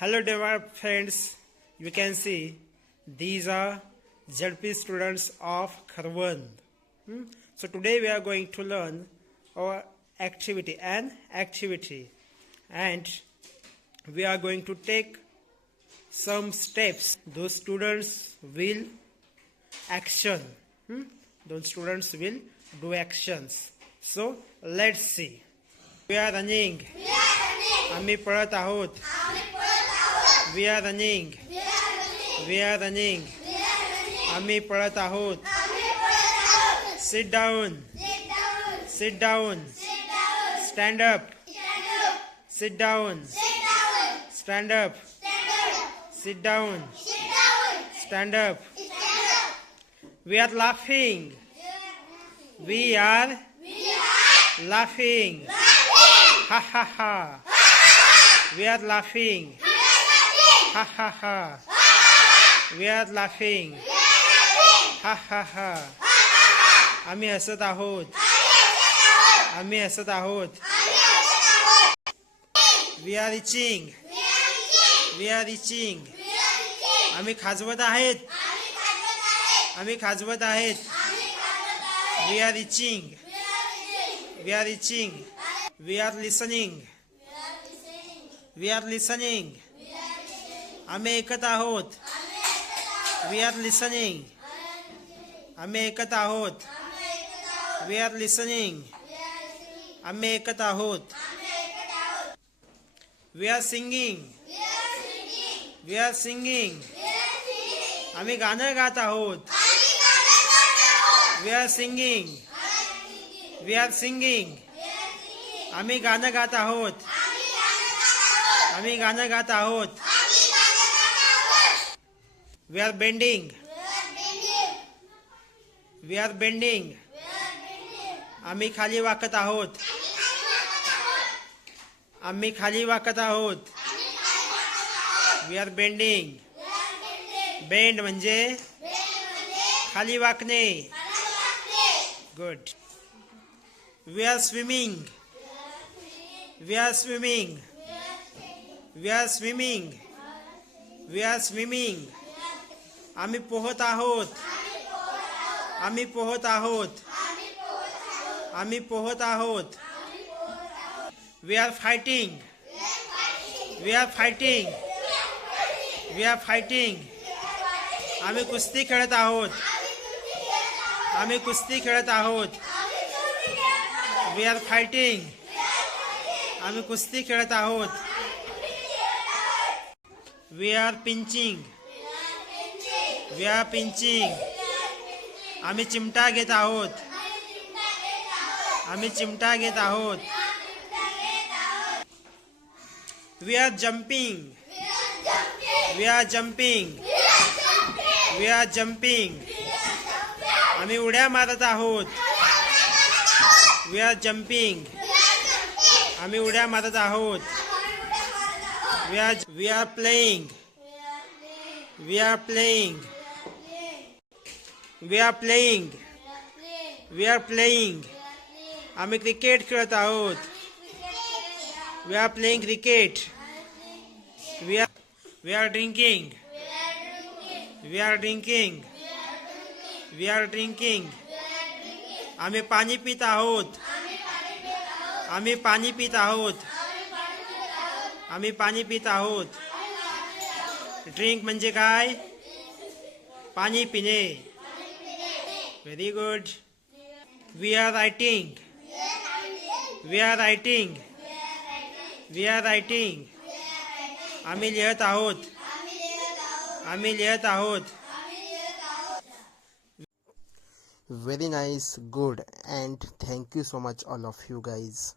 Hello dear friends, you can see these are ZP students of Kharwand. So today we are going to learn our activity and we are going to take some steps. Those students will action. Those students will do actions. So let's see. We are running. आम्ही पळत आहोत. We are running. We are running. आम्ही पळत आहोत. Sit down. Sit down. Stand up. Sit down. Stand up. Sit down. Stand up. We are laughing. We are laughing. Ha ha ha. We are laughing. Ha ha ha. We are laughing. Ha ha ha. आम्ही हसत आहोत. आम्ही हसत आहोत. We are reaching. We are reaching. आम्ही खाजवत आहेत. आम्ही खाजवत आहेत. We are reaching. We are reaching. We are listening. We are listening. आम्ही ऐकत आहोत. We are listening. आम्ही ऐकत आहोत. We are listening. आम्ही ऐकत आहोत. We are singing. We are singing. आम्ही गाणं गात आहोत. We are singing. We are singing. आम्ही गाणं गात आहोत. आम्ही गाणं गात आहोत. We are bending. We are bending. आम्ही खाली वाकत आहोत. आम्ही खाली वाकत आहोत. We are bending. Bend म्हणजे खाली वाकणे. Good. We are swimming. We are swimming. We are swimming. We are swimming. आम्ही पोहत आहोत. आम्ही पोहत आहोत. आम्ही पोहत आहोत. We are fighting. We are fighting. We are fighting. आम्ही कुस्ती खेळत आहोत. आम्ही कुस्ती खेळत आहोत. We are fighting. आम्ही कुस्ती खेळत आहोत. We are pinching. We are pinching. आम्ही चिमटा घेत आहोत. आम्ही चिमटा घेत आहोत. We are jumping. We are jumping. We are jumping. आम्ही उड्या मारत आहोत. We are jumping. आम्ही उड्या मारत आहोत. We are playing. We are playing. We are playing. We are playing. आम्ही क्रिकेट खेळत आहोत. We are playing cricket. We are drinking. We are drinking. We are drinking. आम्ही पाणी पित आहोत. आम्ही पाणी पित आहोत. आम्ही पाणी पित आहोत. ड्रिंक म्हणजे काय? पाणी पिणे. Very good. We are writing. We are writing. We are writing. आम्ही लिहत आहोत. आम्ही लिहत आहोत. Very nice, good, and thank you so much all of you guys.